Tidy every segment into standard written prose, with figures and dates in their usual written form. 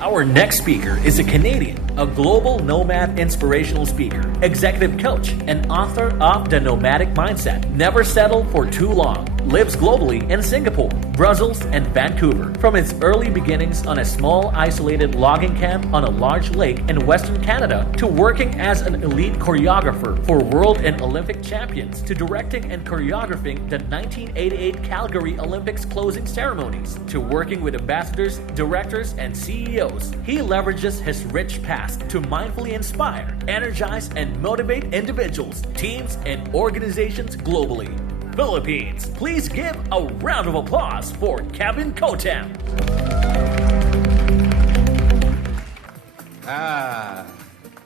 Our next speaker is a Canadian, a global nomad inspirational speaker, executive coach, and author of The Nomadic Mindset. Never settle for too long. Lives globally in Singapore, Brussels, and Vancouver. From its early beginnings on a small isolated logging camp on a large lake in Western Canada to working as an elite choreographer for world and Olympic champions to directing and choreographing the 1988 Calgary Olympics closing ceremonies to working with ambassadors, directors, and CEOs, he leverages his rich past to mindfully inspire, energize, and motivate individuals, teams, and organizations globally. Philippines, please give a round of applause for Kevin Kotem.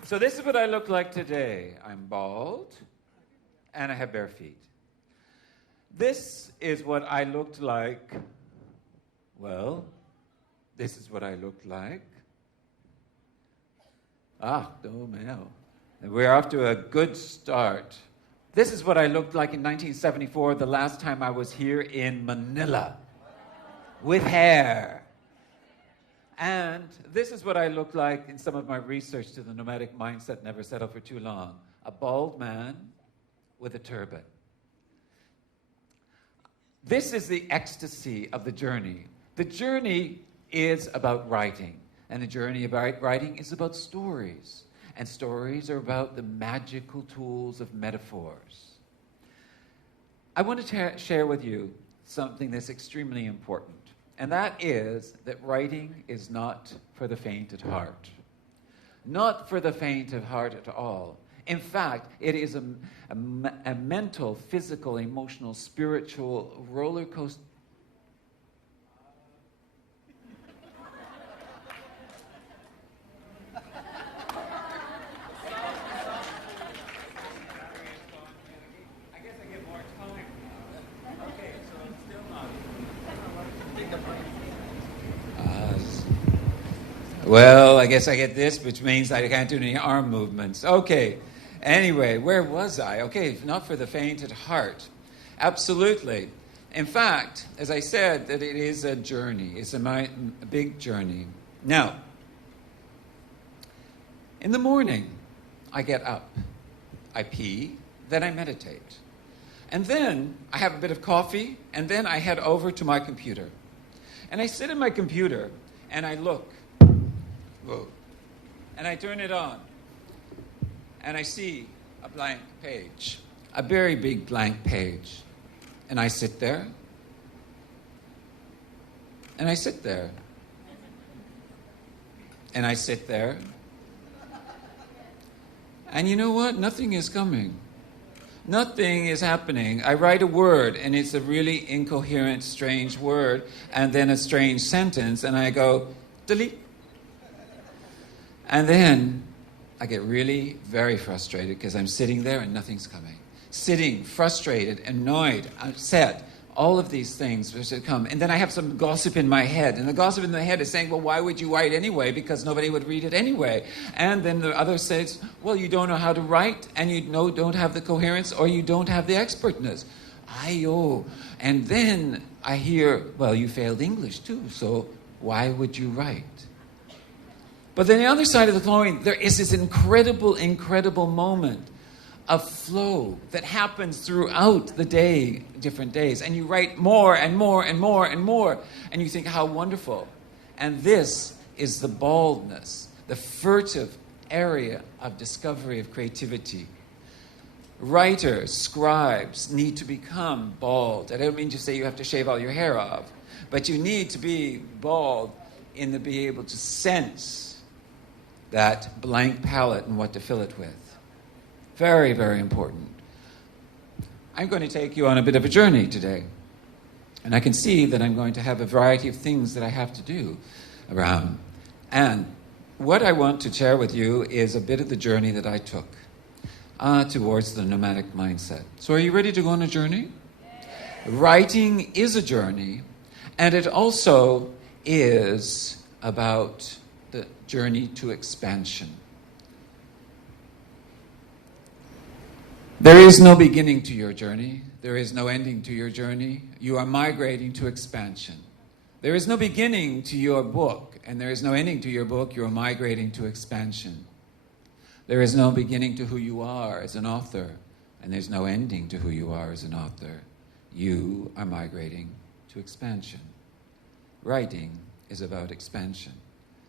So this is what I look like today. I'm bald, and I have bare feet. This is what I looked like. Well, this is what I looked like. Oh man. We're off to a good start. This is what I looked like in 1974, the last time I was here in Manila, with hair. And this is what I looked like in some of my research to the nomadic mindset, never settle for too long. A bald man with a turban. This is the ecstasy of the journey. The journey is about writing, and the journey about writing is about stories. And stories are about the magical tools of metaphors. I want to share with you something that's extremely important, and that is that writing is not for the faint at heart. Not for the faint of heart at all. In fact, it is a mental, physical, emotional, spiritual roller coaster. Well, I guess I get this, which means I can't do any arm movements. Okay. Anyway, where was I? Okay, not for the faint at heart. Absolutely. In fact, as I said, that it is a journey. It's a big journey. Now, in the morning, I get up. I pee, then I meditate. And then I have a bit of coffee, and then I head over to my computer. And I sit at my computer, and I look. Whoa. And I turn it on, and I see a blank page, a very big blank page. And I sit there, and I sit there, and I sit there. And you know what? Nothing is coming. Nothing is happening. I write a word, and it's a really incoherent, strange word, and then a strange sentence, and I go, delete. And then I get really very frustrated because I'm sitting there and nothing's coming. Sitting, frustrated, annoyed, upset, all of these things which come. And then I have some gossip in my head. And the gossip in my head is saying, well, why would you write anyway? Because nobody would read it anyway. And then the other says, well, you don't know how to write, and you don't have the coherence, or you don't have the expertness. Ayo. And then I hear, well, you failed English too, so why would you write? But then the other side of the coin, there is this incredible, incredible moment of flow that happens throughout the day, different days. And you write more and more and more and more. And you think, how wonderful. And this is the baldness, the furtive area of discovery of creativity. Writers, scribes need to become bald. I don't mean to say you have to shave all your hair off. But you need to be bald in to be able to sense that blank palette and what to fill it with. Very, very important. I'm going to take you on a bit of a journey today. And I can see that I'm going to have a variety of things that I have to do around. And what I want to share with you is a bit of the journey that I took towards the nomadic mindset. So are you ready to go on a journey? Yes. Writing is a journey, and it also is about the journey to expansion. There is no beginning to your journey. There is no ending to your journey. You are migrating to expansion. There is no beginning to your book. and there is no ending to your book. You're migrating to expansion. There is no beginning to who you are as an author, and there's no ending to who you are as an author. You are migrating to expansion. Writing is about expansion.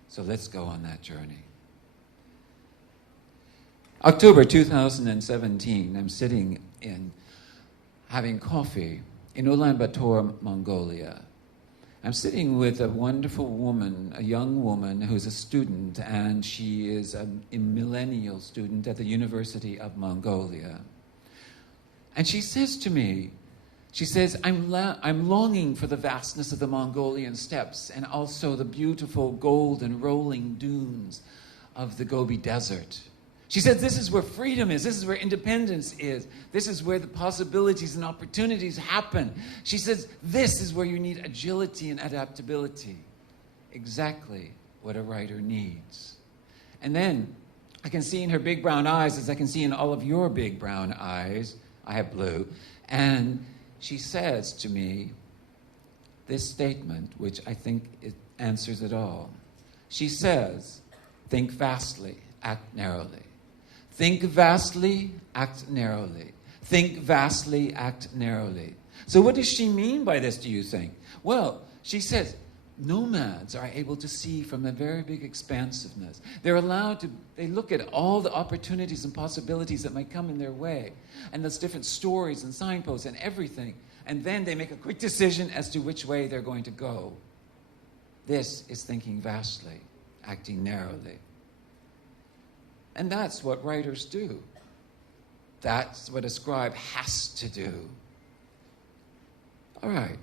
So let's go on that journey. October 2017, I'm sitting having coffee in Ulaanbaatar, Mongolia. I'm sitting with a wonderful woman, a young woman who's a student, and she is a millennial student at the University of Mongolia. And she says to me, she says, I'm longing for the vastness of the Mongolian steppes and also the beautiful golden rolling dunes of the Gobi Desert. She said, this is where freedom is. This is where independence is. This is where the possibilities and opportunities happen. She says, this is where you need agility and adaptability. Exactly what a writer needs. And then I can see in her big brown eyes, as I can see in all of your big brown eyes, I have blue, and she says to me this statement, which I think it answers it all. She says, think vastly, act narrowly. Think vastly, act narrowly. Think vastly, act narrowly. So what does she mean by this, do you think? Well, she says, nomads are able to see from a very big expansiveness. They're allowed to, they look at all the opportunities and possibilities that might come in their way, and there's different stories and signposts and everything, and then they make a quick decision as to which way they're going to go. This is thinking vastly, acting narrowly. And that's what writers do. That's what a scribe has to do. All right.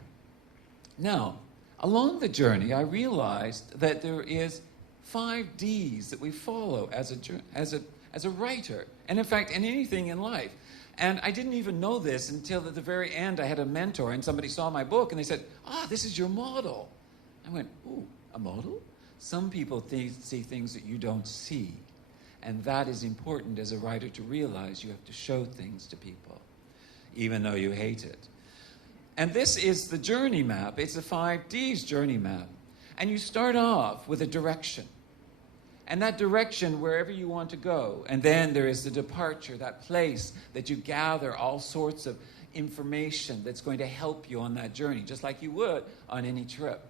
Now, along the journey, I realized that there is 5 Ds that we follow as a writer, and in fact, in anything in life. And I didn't even know this until at the very end I had a mentor, and somebody saw my book, and they said, this is your model. I went, ooh, a model? Some people see things that you don't see. And that is important as a writer to realize. You have to show things to people, even though you hate it. And this is the journey map. It's the 5 Ds journey map. And you start off with a direction. And that direction, wherever you want to go. And then there is the departure, that place that you gather all sorts of information that's going to help you on that journey, just like you would on any trip.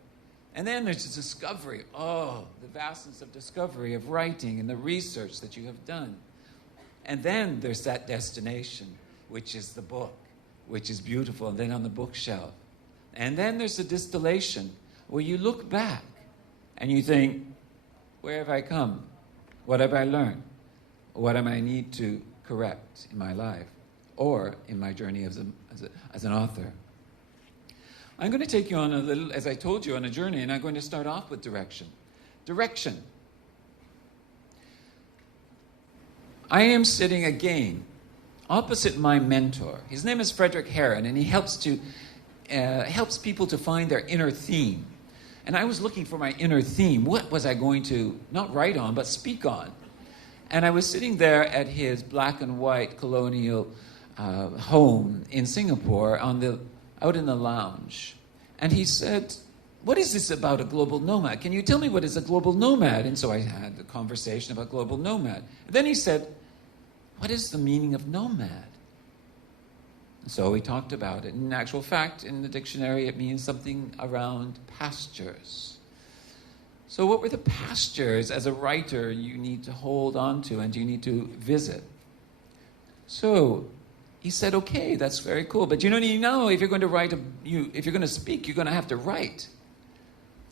And then there's the discovery. Oh, the vastness of discovery, of writing and the research that you have done. And then there's that destination, which is the book, which is beautiful, and then on the bookshelf. And then there's the distillation, where you look back and you think, where have I come? What have I learned? What am I need to correct in my life or in my journey as an author? I'm going to take you on a little, as I told you, on a journey, and I'm going to start off with direction. Direction. I am sitting again opposite my mentor. His name is Frederick Heron, and he helps people to find their inner theme. And I was looking for my inner theme. What was I going to not write on, but speak on? And I was sitting there at his black and white colonial home in Singapore out in the lounge. And he said, what is this about a global nomad? Can you tell me what is a global nomad? And so I had a conversation about global nomad. And then he said, what is the meaning of nomad? So we talked about it. In actual fact, in the dictionary, it means something around pastures. So what were the pastures as a writer you need to hold on to and you need to visit? So he said, okay, that's very cool. But you know, if you're going to write, if you're going to speak, you're going to have to write.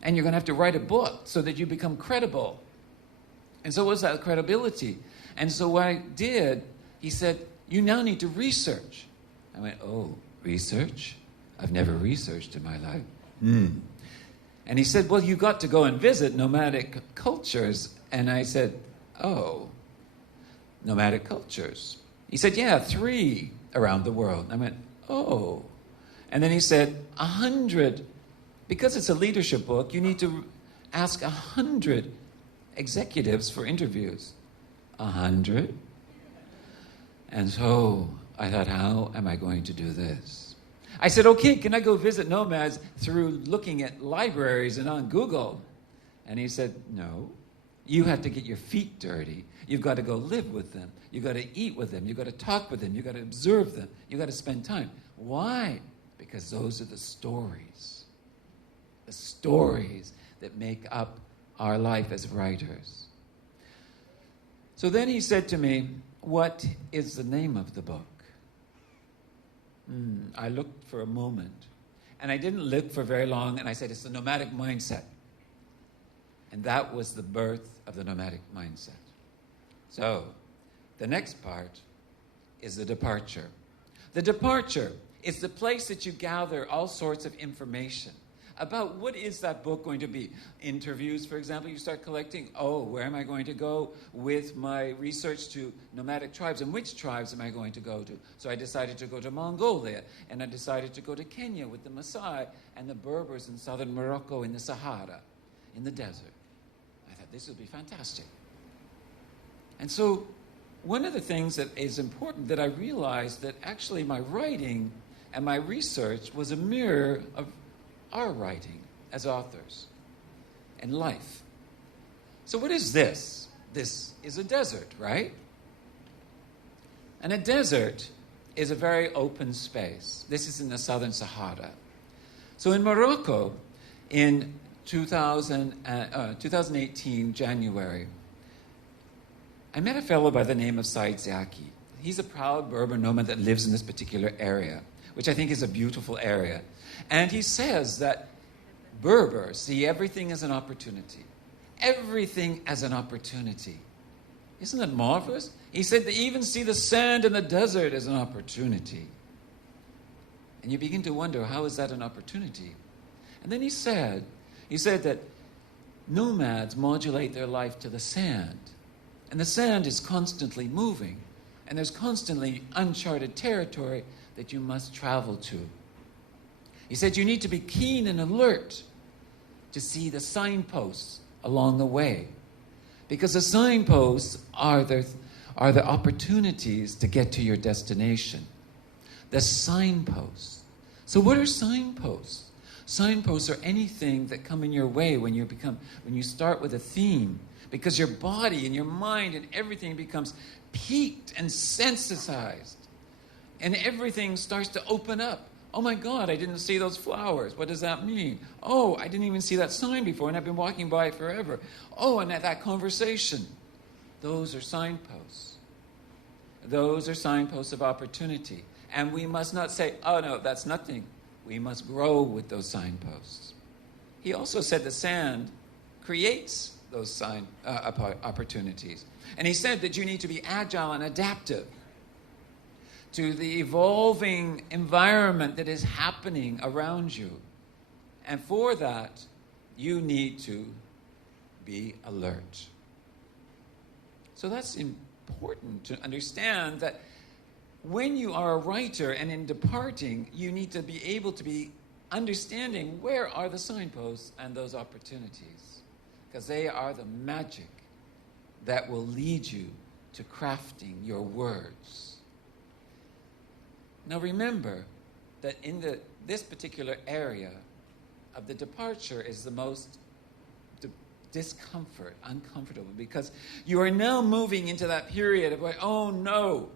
And you're going to have to write a book so that you become credible. And so what's that credibility? And so what I did, he said, you now need to research. I went, oh, research? I've never researched in my life. And he said, well, you got to go and visit nomadic cultures. And I said, oh, nomadic cultures. He said, yeah, 3 around the world. I went, oh. And then he said, 100. Because it's a leadership book, you need to ask 100 executives for interviews. 100? And so I thought, how am I going to do this? I said, okay, can I go visit nomads through looking at libraries and on Google? And he said, no. You have to get your feet dirty. You've got to go live with them. You've got to eat with them. You've got to talk with them. You've got to observe them. You've got to spend time. Why? Because those are the stories. The stories that make up our life as writers. So then he said to me, what is the name of the book? I looked for a moment. And I didn't look for very long. And I said, it's the nomadic mindset. And that was the birth of the nomadic mindset. So, the next part is the departure. The departure is the place that you gather all sorts of information about what is that book going to be. Interviews, for example, you start collecting, where am I going to go with my research to nomadic tribes, and which tribes am I going to go to? So I decided to go to Mongolia, and I decided to go to Kenya with the Maasai and the Berbers in southern Morocco in the Sahara, in the desert. I thought this would be fantastic. And so one of the things that is important that I realized that actually my writing and my research was a mirror of our writing as authors and life. So what is this? This is a desert, right? And a desert is a very open space. This is in the southern Sahara. So in Morocco, in 2018, January, I met a fellow by the name of Said Zaki. He's a proud Berber nomad that lives in this particular area, which I think is a beautiful area. And he says that Berbers see everything as an opportunity. Everything as an opportunity. Isn't that marvelous? He said they even see the sand in the desert as an opportunity. And you begin to wonder, how is that an opportunity? And then he said that nomads modulate their life to the sand. And the sand is constantly moving. And there's constantly uncharted territory that you must travel to. He said you need to be keen and alert to see the signposts along the way. Because the signposts are the opportunities to get to your destination. The signposts. So what are signposts? Signposts are anything that come in your way when you start with a theme. Because your body and your mind and everything becomes piqued and sensitized. And everything starts to open up. Oh my God, I didn't see those flowers. What does that mean? Oh, I didn't even see that sign before, and I've been walking by it forever. Oh, and that conversation. Those are signposts. Those are signposts of opportunity. And we must not say, oh no, that's nothing. We must grow with those signposts. He also said the sand creates those opportunities. And he said that you need to be agile and adaptive to the evolving environment that is happening around you. And for that, you need to be alert. So that's important to understand that when you are a writer and in departing, you need to be able to be understanding where are the signposts and those opportunities. Because they are the magic that will lead you to crafting your words. Now remember that in this particular area of the departure is the most discomfort, uncomfortable, because you are now moving into that period of like, oh no,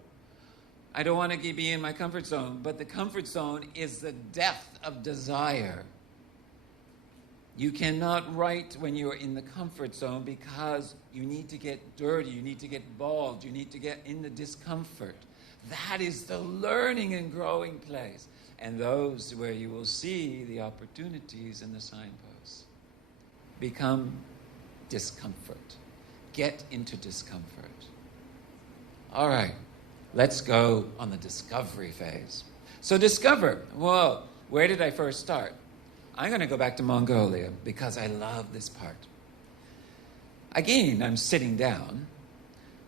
I don't want to be in my comfort zone. But the comfort zone is the death of desire. You cannot write when you are in the comfort zone because you need to get dirty, you need to get bald, you need to get in the discomfort. That is the learning and growing place. And those where you will see the opportunities and the signposts. Become discomfort. Get into discomfort. All right, let's go on the discovery phase. So discover, well, where did I first start? I'm going to go back to Mongolia because I love this part. Again, I'm sitting down,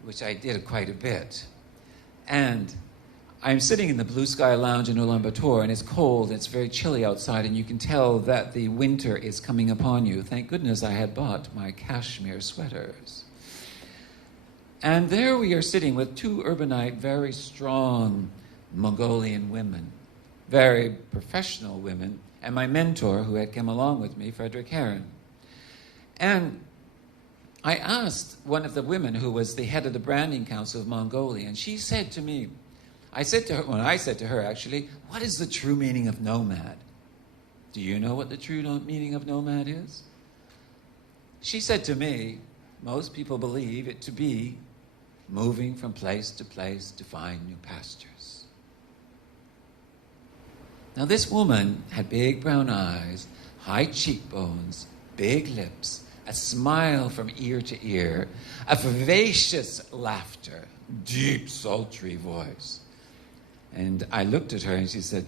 which I did quite a bit. And I'm sitting in the Blue Sky Lounge in Ulaanbaatar, and it's cold, and it's very chilly outside, and you can tell that the winter is coming upon you. Thank goodness I had bought my cashmere sweaters. And there we are sitting with two urbanite, very strong Mongolian women, very professional women, and my mentor who had come along with me, Frederick Heron. And I asked one of the women who was the head of the branding council of Mongolia, and she said to me, I said to her, actually, what is the true meaning of nomad? Do you know what the true meaning of nomad is? She said to me, most people believe it to be moving from place to place to find new pastures. Now this woman had big brown eyes, high cheekbones, big lips, a smile from ear to ear, a vivacious laughter, deep, sultry voice. And I looked at her and she said,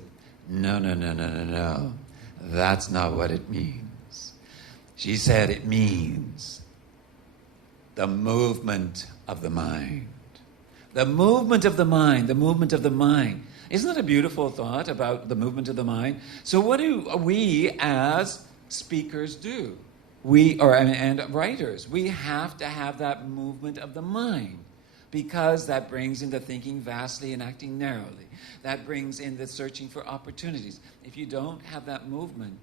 no. That's not what it means. She said it means the movement of the mind. The movement of the mind, the movement of the mind. Isn't that a beautiful thought about the movement of the mind? So what do we as speakers do? And writers, we have to have that movement of the mind, because that brings in the thinking vastly and acting narrowly. That brings in the searching for opportunities. If you don't have that movement,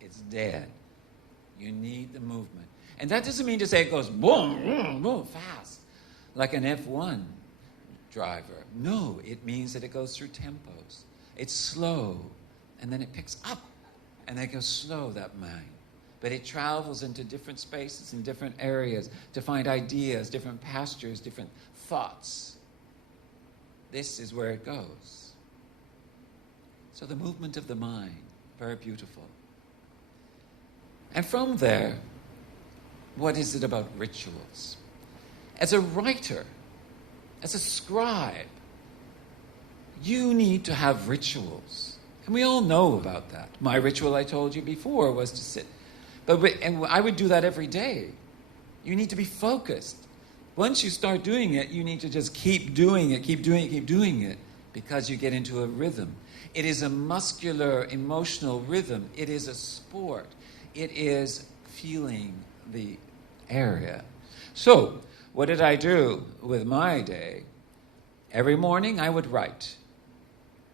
it's dead. You need the movement. And that doesn't mean to say it goes boom, boom, boom, fast, like an F1 driver. No, it means that it goes through tempos. It's slow, and then it picks up, and then it goes slow, that mind. But it travels into different spaces and different areas to find ideas, different pastures, different thoughts. This is where it goes. So the movement of the mind, very beautiful. And from there, what is it about rituals? As a writer, as a scribe, you need to have rituals. And we all know about that. My ritual, I told you before, was to sit. And I would do that every day. You need to be focused. Once you start doing it, you need to just keep doing it, because you get into a rhythm. It is a muscular, emotional rhythm. It is a sport. It is feeling the area. So, what did I do with my day? Every morning I would write.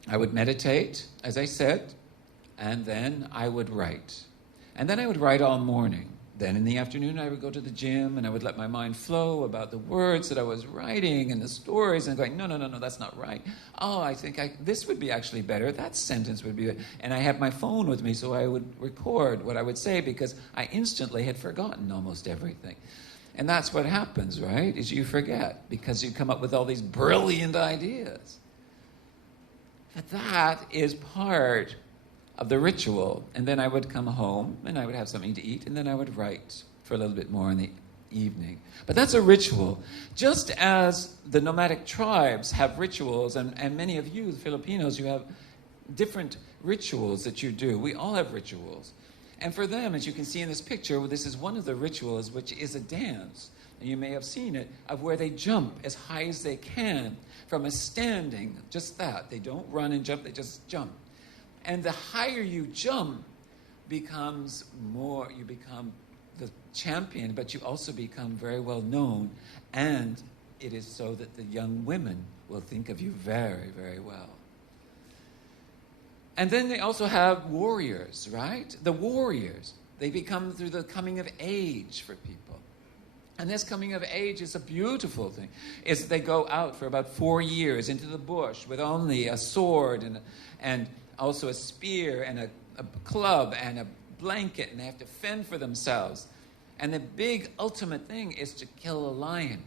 I would meditate, as I said, and then I would write. And then I would write all morning. Then in the afternoon I would go to the gym and I would let my mind flow about the words that I was writing and the stories, and going, no, that's not right. Oh, I think this would be actually better. That sentence would be better. And I had my phone with me, so I would record what I would say, because I instantly had forgotten almost everything. And that's what happens, right? Is you forget, because you come up with all these brilliant ideas. But that is part of the ritual. And then I would come home and I would have something to eat, and then I would write for a little bit more in the evening. But that's a ritual. Just as the nomadic tribes have rituals, and many of you, the Filipinos, you have different rituals that you do. We all have rituals. And for them, as you can see in this picture, this is one of the rituals, which is a dance. And you may have seen it, of where they jump as high as they can from a standing, just that. They don't run and jump, they just jump. And the higher you jump becomes more, you become the champion, but you also become very well known. And it is so that the young women will think of you very, very well. And then they also have warriors, right? The warriors, they become through the coming of age for people. And this coming of age is a beautiful thing. Is they go out for about 4 years into the bush with only a sword and also a spear and a club and a blanket, and they have to fend for themselves. And the big ultimate thing is to kill a lion.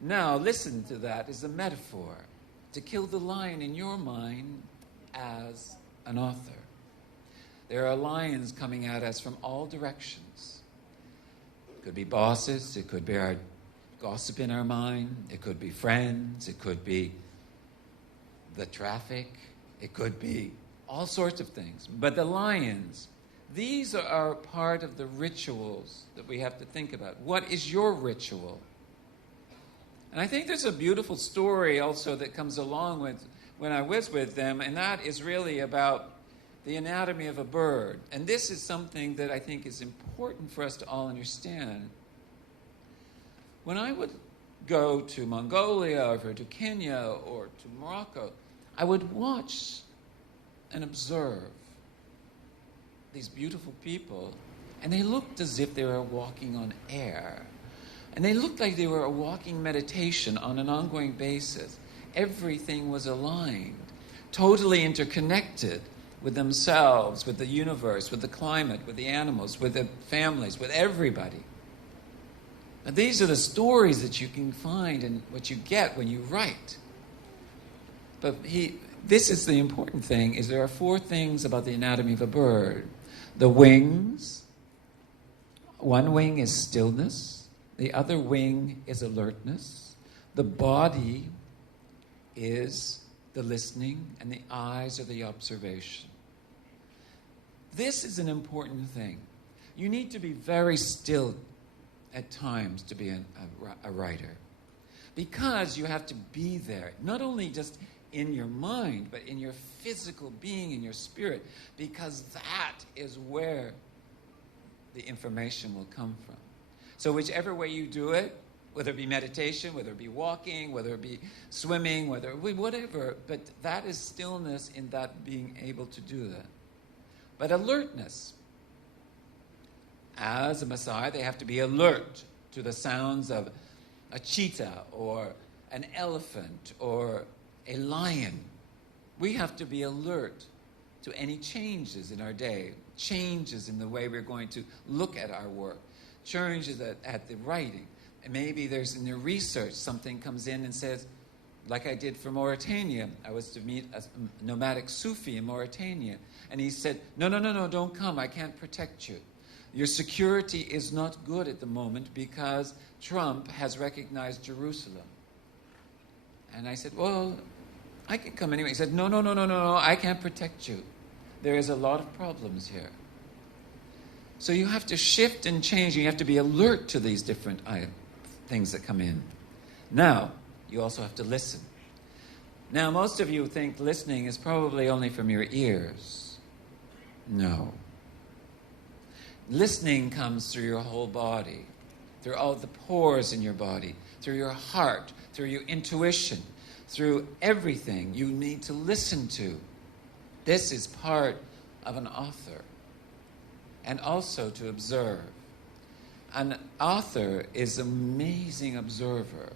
Now, listen to that as a metaphor. To kill the lion in your mind as an author. There are lions coming at us from all directions. It could be bosses, it could be our gossip in our mind, it could be friends, it could be the traffic, it could be all sorts of things. But the lions, these are part of the rituals that we have to think about. What is your ritual? And I think there's a beautiful story also that comes along with when I was with them, and that is really about the anatomy of a bird. And this is something that I think is important for us to all understand. When I would go to Mongolia or to Kenya or to Morocco, I would watch and observe these beautiful people And they looked as if they were walking on air. And they looked like they were a walking meditation on an ongoing basis. Everything was aligned, totally interconnected with themselves, with the universe, with the climate, with the animals, with the families, with everybody. Now, these are the stories that you can find and what you get when you write. But this is the important thing, is there are 4 things about the anatomy of a bird. The wings. One wing is stillness. The other wing is alertness. The body is the listening, and the eyes are the observation. This is an important thing. You need to be very still at times to be a writer, because you have to be there, not only just in your mind, but in your physical being, in your spirit, because that is where the information will come from. So whichever way you do it, whether it be meditation, whether it be walking, whether it be swimming, whatever, but that is stillness in that being able to do that. But alertness. As a Maasai, they have to be alert to the sounds of a cheetah or an elephant or a lion. We have to be alert to any changes in our day, changes in the way we're going to look at our work, changes at the writing. And maybe there's in the research something comes in and says, like I did for Mauritania, I was to meet a nomadic Sufi in Mauritania, and he said, no, don't come, I can't protect you. Your security is not good at the moment because Trump has recognized Jerusalem. And I said, well, I can come anyway. He said, no, I can't protect you. There is a lot of problems here. So you have to shift and change. You have to be alert to these different things that come in. Now, you also have to listen. Now, most of you think listening is probably only from your ears. No. Listening comes through your whole body, through all the pores in your body, through your heart, through your intuition, through everything you need to listen to. This is part of an author. And also to observe. An author is an amazing observer,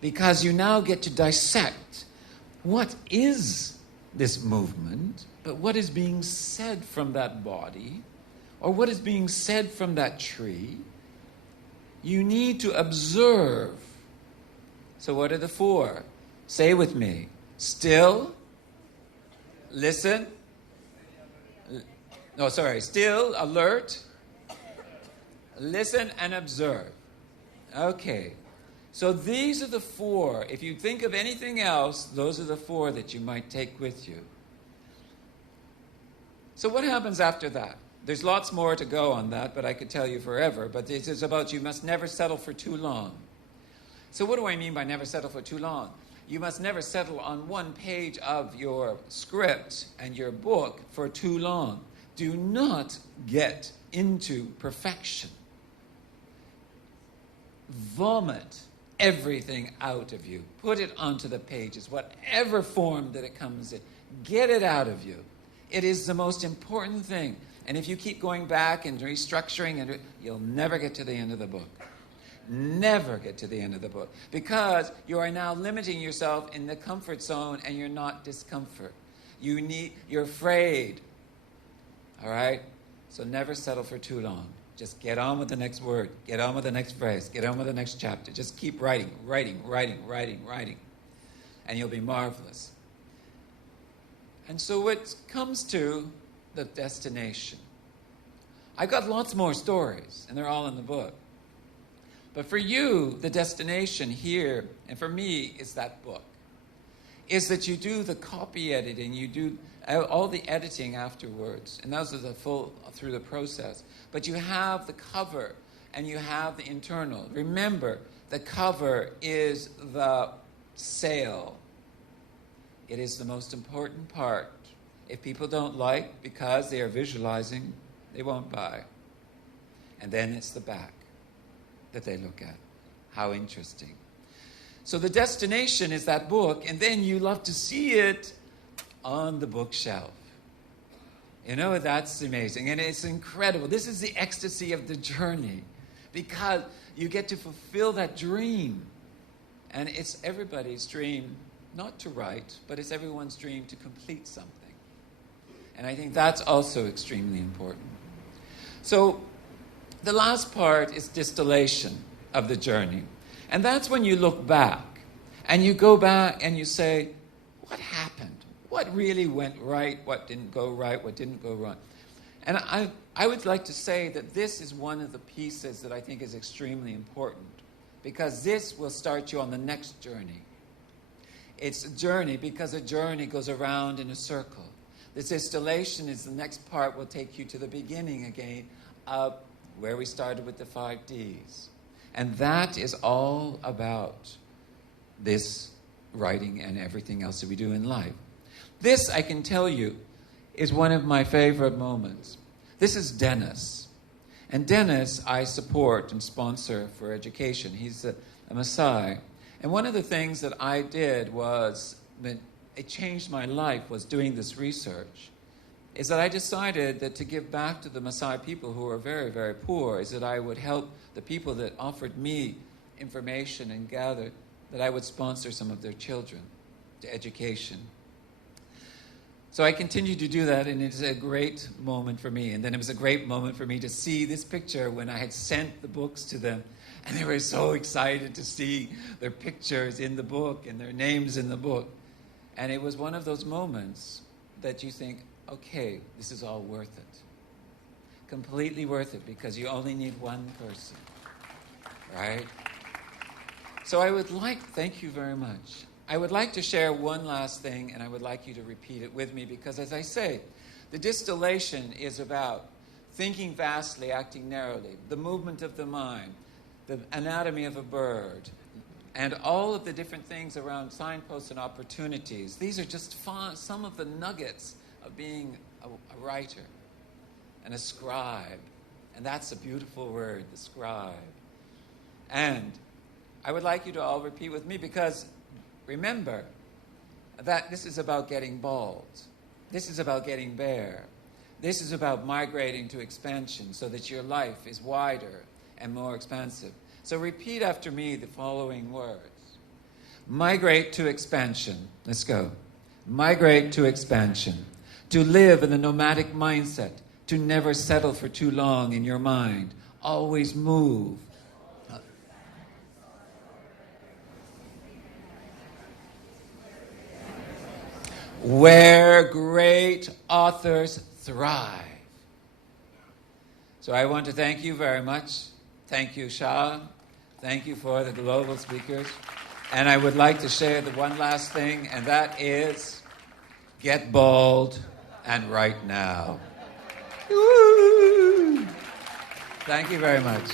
because you now get to dissect what is this movement, but what is being said from that body, or what is being said from that tree. You need to observe. So what are the 4? Say with me. Still, listen. Still, alert, listen, and observe. Okay. So these are the 4. If you think of anything else, those are the 4 that you might take with you. So what happens after that? There's lots more to go on that, but I could tell you forever. But this is about you must never settle for too long. So what do I mean by never settle for too long? You must never settle on one page of your script and your book for too long. Do not get into perfection. Vomit everything out of you. Put it onto the pages, whatever form that it comes in. Get it out of you. It is the most important thing. And if you keep going back and restructuring, you'll never get to the end of the book. Never get to the end of the book. Because you are now limiting yourself in the comfort zone, and you're not discomfort. You're afraid. All right? So never settle for too long. Just get on with the next word. Get on with the next phrase. Get on with the next chapter. Just keep writing. And you'll be marvelous. And so it comes to the destination. I've got lots more stories, and they're all in the book. But for you, the destination here, and for me, is that book. Is that you do the copy editing, you do all the editing afterwards, and those are the full through the process. But you have the cover, and you have the internal. Remember, the cover is the sale. It is the most important part. If people don't like, because they are visualizing, they won't buy. And then it's the back that they look at. How interesting. So the destination is that book, and then you love to see it on the bookshelf. You know, that's amazing. And it's incredible. This is the ecstasy of the journey because you get to fulfill that dream. And it's everybody's dream, not to write, but it's everyone's dream to complete something. And I think that's also extremely important. So the last part is distillation of the journey. And that's when you look back. And you go back and you say, what happened? What really went right? What didn't go right? What didn't go wrong? And I would like to say that this is one of the pieces that I think is extremely important because this will start you on the next journey. It's a journey because a journey goes around in a circle. This distillation is the next part will take you to the beginning again of where we started with the 5 Ds. And that is all about this writing and everything else that we do in life. This, I can tell you, is one of my favorite moments. This is Dennis. And Dennis, I support and sponsor for education. He's a Maasai. And one of the things that I did was, that it changed my life, was doing this research, is that I decided that to give back to the Maasai people who are very, very poor, is that I would help the people that offered me information and gathered, that I would sponsor some of their children to education. So I continued to do that, and it's a great moment for me. And then it was a great moment for me to see this picture when I had sent the books to them. And they were so excited to see their pictures in the book and their names in the book. And it was one of those moments that you think, okay, this is all worth it. Completely worth it, because you only need one person, right? So I would like, thank you very much. I would like to share one last thing, and I would like you to repeat it with me, because as I say, the distillation is about thinking vastly, acting narrowly, the movement of the mind, the anatomy of a bird, and all of the different things around signposts and opportunities. These are just some of the nuggets of being a writer and a scribe. And that's a beautiful word, the scribe. And I would like you to all repeat with me, because remember that this is about getting bald. This is about getting bare. This is about migrating to expansion so that your life is wider and more expansive. So repeat after me the following words. Migrate to expansion. Let's go. Migrate to expansion. To live in the nomadic mindset. To never settle for too long in your mind. Always move. Where great authors thrive. So I want to thank you very much. Thank you, Shah. Thank you for the global speakers. And I would like to share the one last thing, and that is get bald and write now. Woo! Thank you very much.